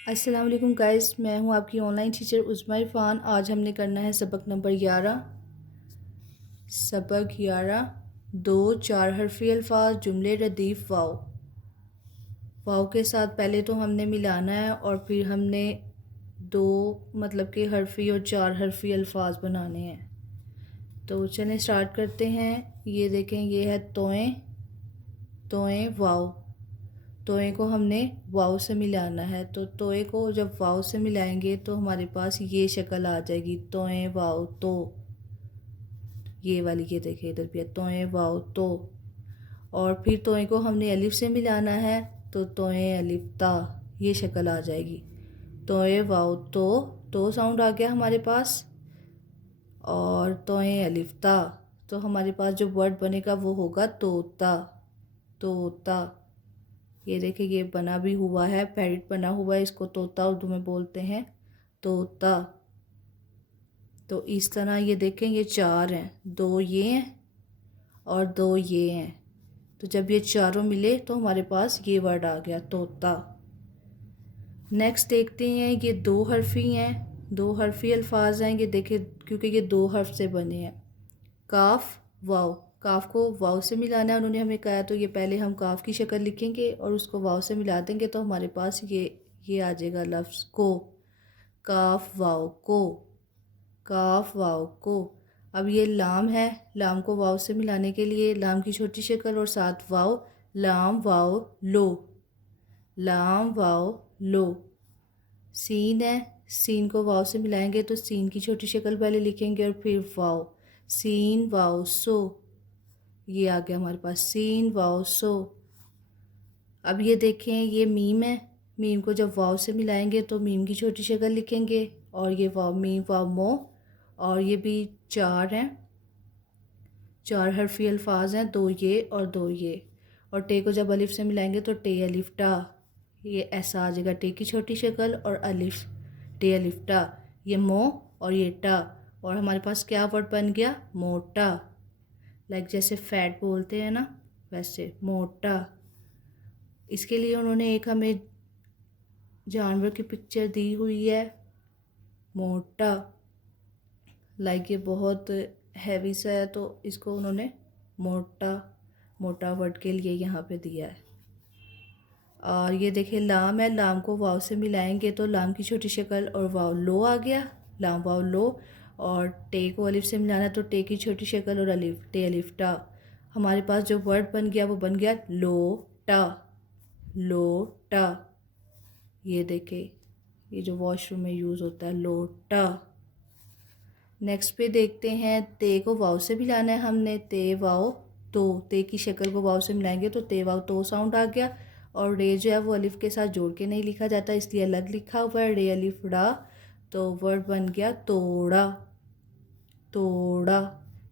अस्सलाम वालेकुम गाइस, मैं हूं आपकी ऑनलाइन टीचर उज़्मा इरफान। आज हमने करना है सबक नंबर 11। सबक 11 दो चार हरफी अल्फाज जुमले रदीफ़ वाव। वाव के साथ पहले तो हमने मिलाना है और फिर हमने दो मतलब कि हरफी और चार हरफी अल्फाज बनाने हैं। तो चलें स्टार्ट करते हैं। ये देखें, ये है तोएं। तोएं वाव। तोए को हमने वाव से मिलाना है, तो तोए को जब वाव से मिलाएंगे तो हमारे पास ये शक्ल आ जाएगी, तोए वाव तो। ये वाली, ये देखिए इधर भी है, तोए वाव तो। और फिर तोए को हमने अलिफ से मिलाना है, तो तोए अलिफ ता, ये शक्ल आ जाएगी। तोए वाव तो साउंड आ गया हमारे पास। और तोए अलिफ ता, तो हमारे पास जो वर्ड बनेगा वो होगा तोता। तोता। ये देखिए, ये बना भी हुआ है, पैरेट बना हुआ है, इसको तोता उर्दू में बोलते हैं, तोता। तो इस तरह ये देखें, ये चार हैं, दो ये हैं और दो ये हैं। तो जब ये चारों मिले तो हमारे पास ये वर्ड आ गया, तोता। नेक्स्ट देखते हैं, ये दो हरफी हैं, दो हरफी अल्फाज हैं। ये देखिए, क्योंकि ये दो हर्फ से बने हैं। काफ वाव। काफ को वाव से मिलाना है, उन्होंने हमें कहा, तो ये पहले हम काफ की शक्ल लिखेंगे और उसको वाव से मिला देंगे, तो हमारे पास ये आ जाएगा लफ्ज़ को। काफ वाव को। काफ वाव को। अब ये लाम है, लाम को वाव से मिलाने के लिए लाम की छोटी शक्ल और साथ वाव, लाम वाव लो। लाम वाव लो। सीन है, सीन को वाव से मिलाएंगे तो सीन की छोटी शक्ल पहले लिखेंगे और फिर वाव, सीन वाव सो। ये आ गया हमारे पास, सीन वाव सो। अब ये देखें, ये मीम है, मीम को जब वाव से मिलाएंगे तो मीम की छोटी शक्ल लिखेंगे और ये वाव, मीम वाव मो। और ये भी चार हैं, चार हरफी अल्फाज हैं, दो ये और दो ये। और टे को जब अलिफ से मिलाएंगे तो टे अलिफ टा, ये ऐसा आ जाएगा, टे की छोटी शक्ल और अलिफ, टे अलिफ टा। ये मो और ये टा, और हमारे पास क्या वर्ड बन गया, मोटा। लाइक जैसे फैट बोलते हैं ना, वैसे मोटा। इसके लिए उन्होंने एक हमें जानवर की पिक्चर दी हुई है, मोटा। लाइक ये बहुत हैवी सा है, तो इसको उन्होंने मोटा, मोटा वर्ड के लिए यहाँ पे दिया है। और ये देखिए, लाम है, लाम को वाव से मिलाएंगे तो लाम की छोटी शक्ल और वाव लो आ गया, लाम वाव लो। और टे को अलिफ से मिलाना तो टे की छोटी शक्ल और अलिफ, टे अलिफ टा। हमारे पास जो वर्ड बन गया वो बन गया लो टा। लो टा। ये देखे, ये जो वॉशरूम में यूज़ होता है, लोटा। नेक्स्ट पे देखते हैं, ते को वाव से मिलाना है हमने, ते वाव तो। ते की शक्ल को वाव से मिलाएंगे तो ते वाव तो साउंड आ गया। और रे जो है वो अलिफ के साथ जोड़ के नहीं लिखा जाता, इसलिए अलग लिखा हुआ है, रे अलिफ ड़ा। तो वर्ड बन गया तोड़ा। तोड़ा।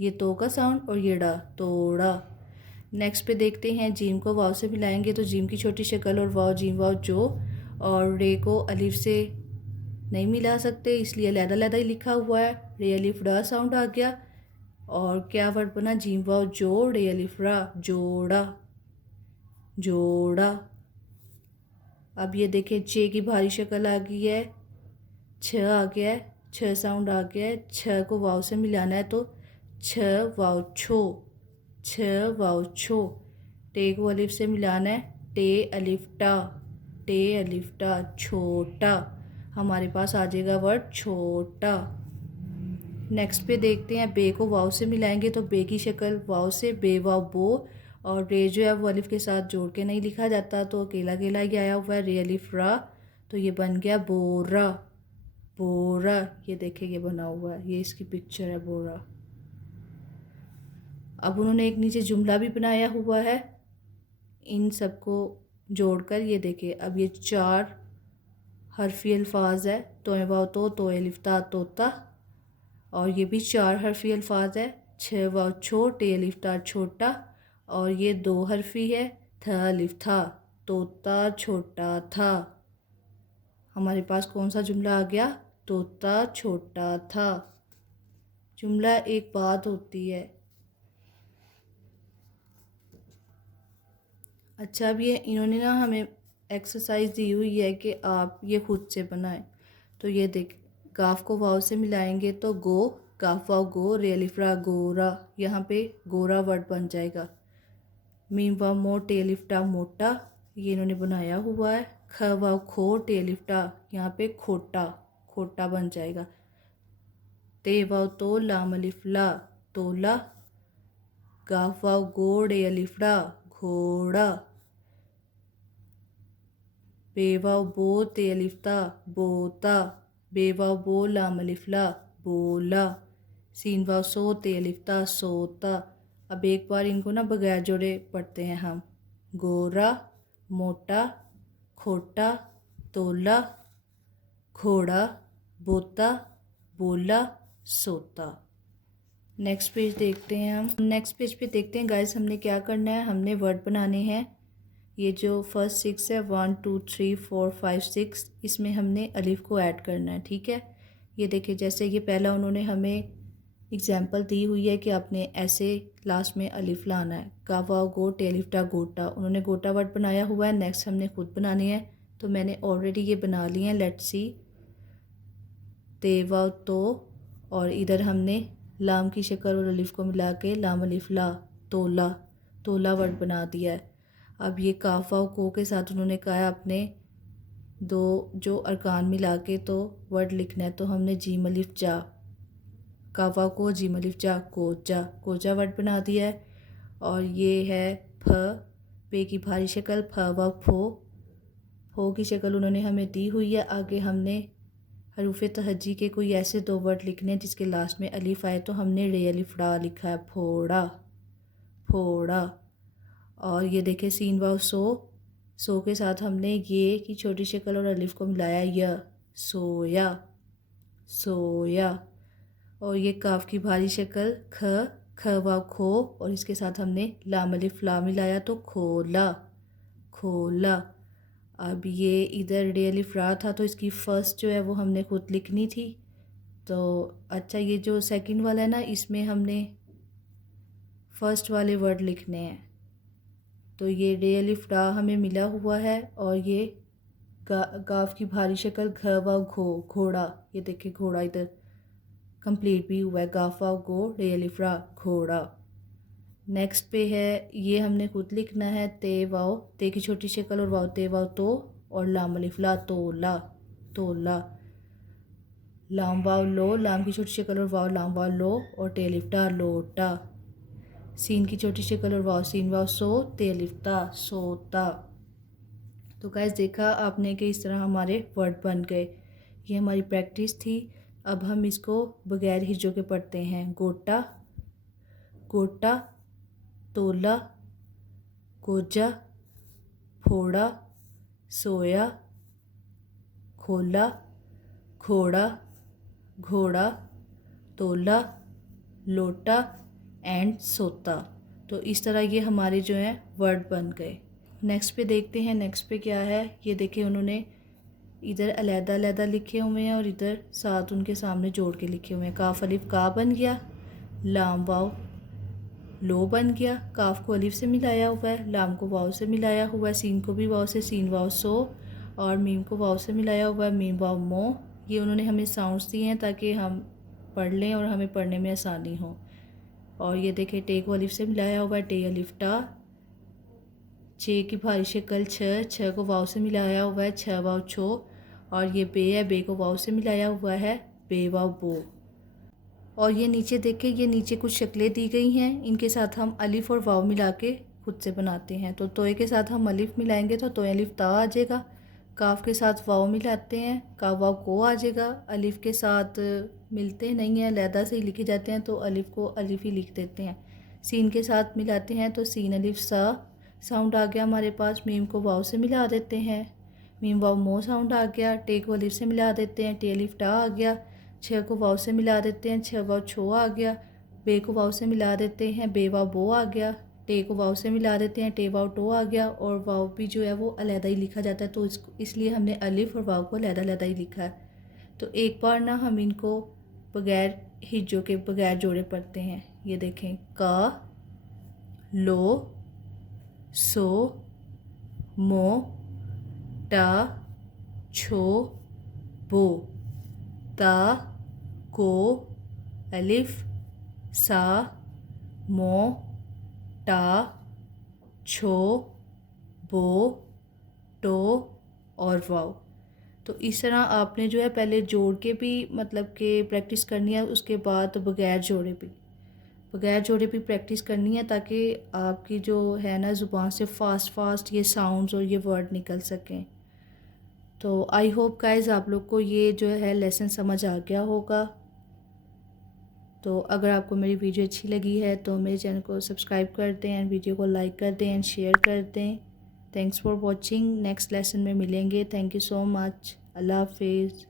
ये तो का साउंड और ये डा, तोड़ा। नेक्स्ट पे देखते हैं, जीम को वाव से मिलाएंगे तो जीम की छोटी शक्ल और वाव, जीम वाव जो। और रे को अलिफ से नहीं मिला सकते, इसलिए अलग अलग ही लिखा हुआ है, रे अलिफ रा साउंड आ गया। और क्या वर्ड बना, जीम वाव जो, रे अलिफ रा, जोड़ा। जोड़ा। अब ये देखें, चे की भारी शक्ल आ गई है, छ आ गया है, छ साउंड आ गया है। छ को वाव से मिलाना है तो छ वाव छो, छ वाव छो। टे को अलिफ से मिलाना है, टे अलिफ टा, टे अलिफ टा, छोटा। हमारे पास आ जाएगा वर्ड छोटा। नेक्स्ट पे देखते हैं, बे को वाव से मिलाएंगे तो बे की शक्ल वाव से, बे वाव बो। और रे जो है वो अलिफ के साथ जोड़ के नहीं लिखा जाता, तो अकेला अकेला ही आया हुआ है, रे अलिफ रा। तो ये बन गया बोरा। बोरा। ये देखिए, ये बना हुआ है, ये इसकी पिक्चर है, बोरा। अब उन्होंने एक नीचे जुमला भी बनाया हुआ है इन सबको जोड़कर। ये देखिए, अब ये चार हरफी अल्फाज है, तोए वाव तो अलिफ ता, तोता। और ये भी चार हरफी अल्फाज है, छ वाव छो, टे अलिफ ता, छोटा। और ये दो हरफी है, थ अलिफ था, तोता छोटा था। हमारे पास कौन सा जुमला आ गया, तोता छोटा था। जुमला एक बात होती है। अच्छा, अब ये इन्होंने ना हमें एक्सरसाइज दी हुई है कि आप ये खुद से बनाएं। तो ये देख, गाफ को वाव से मिलाएंगे तो गो, गाफ वाव गो, रे अलिफ रा गोरा, यहाँ पे गोरा वर्ड बन जाएगा। मीम वाव मो, टे अलिफ टा मोटा, ये इन्होंने बनाया हुआ है। ख वाव खो, टे अलिफ टा, यहाँ पे खोटा, खोटा बन जाएगा। ते वाव तो, लाम अलिफ ला, तोला। गाफ वाव गो, डे अलिफ रा, घोड़ा। बेवाव बो, ते अलिफ ता, बोता। बेवाव बो, लाम अलिफ ला, बोला। सीन वाव सो, ते अलिफ ता, सोता। अब एक बार इनको ना बगैर जोड़े पढ़ते हैं हम। गोरा, मोटा, खोटा, तोला, घोड़ा, बोता, बोला, सोता। नेक्स्ट पेज देखते हैं हम। नेक्स्ट पेज पे देखते हैं गाइस हमने क्या करना है। हमने वर्ड बनाने हैं। ये जो फर्स्ट 6 है, 1 2 3 4 5 6, इसमें हमने अलिफ को ऐड करना है। ठीक है, ये देखिए जैसे ये पहला उन्होंने हमें एग्जाम्पल दी हुई है कि आपने ऐसे लास्ट में अलिफ लाना है। गावा गो, टे अलिफ टा, गोटा। उन्होंने गोटा वर्ड बनाया हुआ है। नेक्स्ट हमने खुद बनानी है, तो मैंने ऑलरेडी ये बना लिए हैं। Let's see. तेवा तो, और इधर हमने लाम की शक्ल और अलिफ को मिला के लाम अलिफ ला, तोला, तोला वर्ड बना दिया है। अब ये काफ वाव को के साथ उन्होंने कहा आपने दो जो अरकान मिला के तो वर्ड लिखना है। तो हमने जीम अलिफ जा, काफ वाव को, जीम अलिफ जा, कोजा, कोजा वर्ड बना दिया है। और ये है फ, पे की भारी शक्ल, फ वाव फो, फो की शक्ल उन्होंने हमें दी हुई है। आगे हमने हरूफ तहज्जी के कोई ऐसे दो वर्ड लिखने हैं जिसके लास्ट में अलिफ आए। तो हमने रे अलिफ रा लिखा है, फोड़ा, फोड़ा। और ये देखे सीन वाव सो, सो के साथ हमने ये की छोटी शक्ल और अलिफ को मिलाया, य, सोया, सोया। और ये काफ की भारी शक्ल ख, ख वाव खो, और इसके साथ हमने लाम अलिफ ला मिलाया तो खोला, खोला। अब ये इधर रे अलिफ रा था तो इसकी फर्स्ट जो है वो हमने खुद लिखनी थी। तो अच्छा, ये जो सेकंड वाला है ना, इसमें हमने फर्स्ट वाले वर्ड लिखने हैं। तो ये रे अलिफ रा हमें मिला हुआ है, और ये गाफ की भारी शक्ल घ वाव घो, घोड़ा। ये देखिए घोड़ा इधर कंप्लीट भी हुआ है। गाफ वाव गो, रे अलिफ रा, घोड़ा। नेक्स्ट पे है, ये हमने खुद लिखना है। ते वाव, ते की छोटी शक्ल और वाव, ते वाव तो, और लाम अलिफ ला, तोला, तोला। लाम वाव लो, लाम की छोटी शक्ल और वाव, लाम वाव लो, और टे अलिफ टा, लोटा। सीन की छोटी शक्ल और वाव, सीन वाव सो, ते अलिफ ता, सोता। तो गाइस देखा आपने कि इस तरह हमारे वर्ड बन गए। ये हमारी प्रैक्टिस थी। अब हम इसको बगैर हिज्जों के पढ़ते हैं। गोटा, गोटा, तोला, कोजा, फोड़ा, सोया, खोला, घोड़ा, घोड़ा, तोला, लोटा एंड सोता। तो इस तरह ये हमारे जो हैं वर्ड बन गए। नेक्स्ट पे देखते हैं। नेक्स्ट पे क्या है, ये देखिए उन्होंने इधर अलहदा अलहदा लिखे हुए हैं और इधर साथ उनके सामने जोड़ के लिखे हुए हैं। काफ अलिफ का बन गया, लाम वाव लो बन गया, काफ को अलिफ से मिलाया हुआ है, लाम को वाव से मिलाया हुआ है, सीन को भी वाव से, सीन वाव सो, और मीम को वाव से मिलाया हुआ है, मीम वाव मो। ये उन्होंने हमें साउंड्स दिए हैं ताकि हम पढ़ लें और हमें पढ़ने में आसानी हो। और ये देखें टे को अलिफ से मिलाया हुआ है, टे अलिफ टा। छः की भारी शक्ल छ, छ को वाव से मिलाया हुआ है, छ वाव छो। और ये बे है, बे को वाव से मिलाया हुआ है, बे वाव बो। और ये नीचे देखें, ये नीचे कुछ शक्लें दी गई हैं, इनके साथ हम अलिफ और वाव मिला के खुद से बनाते हैं। तो तोए के साथ हम अलिफ मिलाएंगे तो तोए अलिफ ता आ जाएगा। काफ के साथ वाव मिलाते हैं, काफ वाव को आ जाएगा। अलिफ के साथ मिलते नहीं हैं, अलहदा से ही लिखे जाते हैं, तो अलिफ को अलिफ ही लिख देते हैं। सीन के साथ मिलाते हैं तो सीन अलिफ सा साउंड आ गया हमारे पास। मीम को वाव से मिला देते हैं, मीम वाव मो साउंड आ गया। टे को अलिफ से मिला देते हैं, टे अलिफ टा आ गया। छः को वाव से मिला देते हैं, छः वाव छो आ गया। बे को वाव से मिला देते हैं, बे वाव बो आ गया। टे को वाव से मिला देते हैं, टे वाव टो आ गया। और वाव भी जो है वो अलहदा ही लिखा जाता है, तो इसलिए हमने अलिफ और वाव को अलहदा अलहदा ही लिखा है। तो एक बार ना हम इनको बगैर हिज्जों के बगैर जोड़े पढ़ते हैं। ये देखें, का, लो, सो, मो, टा छो बो, ता को अलिफ, सा मो, टा छो बो, टो और वाव। तो इस तरह आपने जो है पहले जोड़ के भी मतलब कि प्रैक्टिस करनी है, उसके बाद बगैर जोड़े भी प्रैक्टिस करनी है, ताकि आपकी जो है ना ज़ुबान से फ़ास्ट ये साउंड्स और ये वर्ड निकल सकें। तो आई होप गाइस आप लोग को ये जो है लेसन समझ आ गया होगा। तो अगर आपको मेरी वीडियो अच्छी लगी है तो मेरे चैनल को सब्सक्राइब कर दें एंड वीडियो को लाइक कर दें एंड शेयर कर दें। Thanks for watching. Next lesson में मिलेंगे। Thank you so much. अल्लाह हाफिज़।